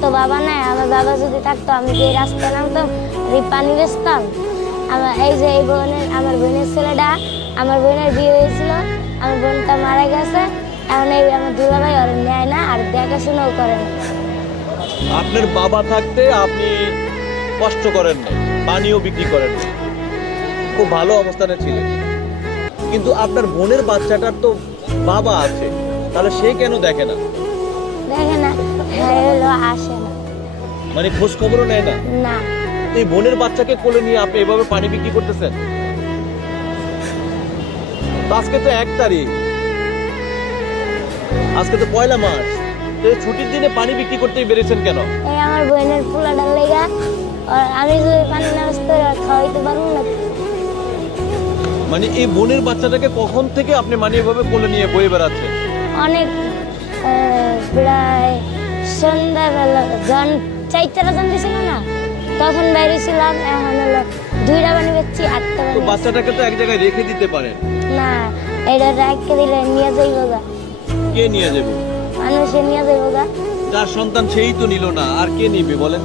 তো বাবা নাই, আমার বাবা যদি থাকতো, আমি এই রাস্তায় নামতাম পানি বেচতাম। আমার এই যে এই বোনের, আমার বোনের ছেলেটা, আমার বোনের বিয়ে হয়েছিল, আমার বোনটা মারা গেছে। এখন এই আমার দুলাভাই ওর নেয় না, আর দেখাশোনাও করে না। আপনার বাবা থাকতে আপনি কষ্ট করেন নাই, পানিও বিক্রি করেন খুব ভালো অবস্থানে ছিলেন। কিন্তু আপনার বোনের বাচ্চাটার তো বাবা আছে, তাহলে সে কেন দেখে না না? আসে না। মানে খোঁজ খবরও নেয় না? না। এই বোনের বাচ্চাকে কোলে নিয়ে আপনি এভাবে পানি বিক্রি করতেছেন? আজকে তো এক তারিখ। আজকে তো পয়লা মাস তো ছুটির দিনে পানি বিক্রি করতেই বেরিয়েছেন কেন? এই আমার বোনের লেগা আর আমি যদি পানি না খাওয়াইতে পারব না। মানে এই বোনের বাচ্চাটাকে কখন থেকে আপনি মানে এভাবে কোলে নিয়ে বয়ে বেড়াচ্ছেন? অনেক প্রায় সন্ধ্যাবেলা জন চারটারা জন দিছিল না তখন বেরিয়েছিলাম এখন হলো দুইটা বানি বেচছি আটটা বানি বাচ্চাটাকে তো এক জায়গায় রেখে দিতে পারেন না এটা রেখে দিলে নিয়ে যাইব গা। কে নিয়ে যাবে? মানুষে নিয়ে যাইব গা। যার সন্তান সেই তো নিল না আর কে নিবে বলেন?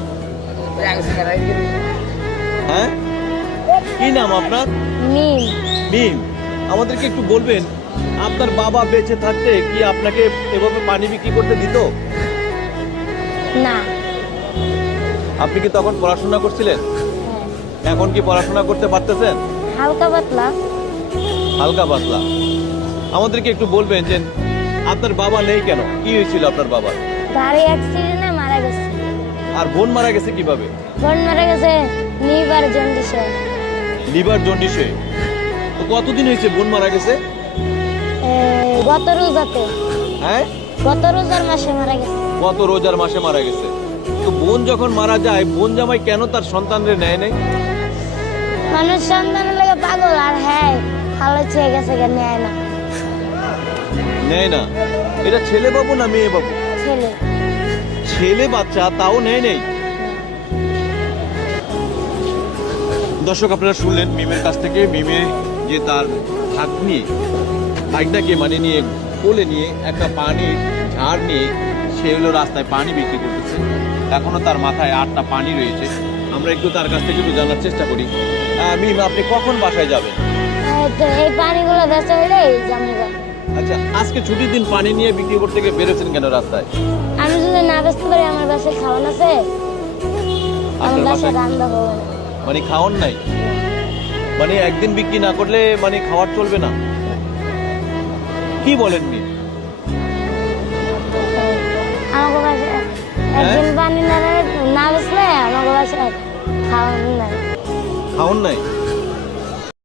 হ্যাঁ? কি নাম আপনার? মিম। মিম। আমাদেরকে একটু বলবেন আপনার বাবা বেঁচে থাকতে কি আপনাকে এভাবে পানি বিক্রি করতে দিত? না। আপনি কি তখন পড়াশোনা করছিলেন? হ্যাঁ। এখন কি পড়াশোনা করতে পারতেছেন? হালকা পাতলা। হালকা পাতলা। আমাদেরকে একটু বলবেন যে আপনার বাবা নেই কেন? কি হয়েছিল আপনার বাবা গাড়ি অ্যাক্সিডেন্টে মারা গেছে। আর বোন মারা গেছে কীভাবে? বোন মারা গেছে নিবার জন্ডিসে। লিভার জন্ডিসে। কতদিন হয়েছে বোন মারা গেছে? গত রোজাতে। হ্যাঁ? গত রোজার মাসে মারা গেছে? গত রোজার মাসে মারা গেছে? তো বোন যখন মারা যায় বোন জামাই কেন তার সন্তানরে নেয় নেই? মানুষ সন্তানের লেগে পাগল আর হ্যাঁ ভালো চেয়ে গেছে গে নেয় না। নেয় না? এটা ছেলে বাবু না মেয়ে বাবু? ছেলে। ছেলে বাচ্চা তাও নেয় নেই? দর্শক আপনারা শুনলেন মিমের কাছ থেকে মিমে যে তার ভাগ্নি ভাগনাকে মানে নিয়ে কোলে নিয়ে একটা পানি ঝাড় নিয়ে সে হলো রাস্তায় পানি বিক্রি করতেছে। এখনও তার মাথায় আটটা পানি রয়েছে। আমরা একটু তার কাছ থেকে একটু জানার চেষ্টা করি। মিম আপনি কখন বাসায় যাবেন? এই পানিগুলো বেঁচে হলেই আচ্ছা আজকে ছুটির দিন পানি নিয়ে বিক্রি করতে গিয়ে বেরোছেন কেন রাস্তায়? আমি যদি না বেচতে পারি আমার বাসায় খাওয়ান আছে। আমার বাসায় বাসায়? রান্না হবে মানে খাওয়ান নাই? মানে একদিন বিক্রি না করলে মানে খাওয়ার চলবে না? কি বলেন মি একদিন পানি না না বেচলে আমাকে বাসায় খাওয়ান নাই। খাওয়ান নাই?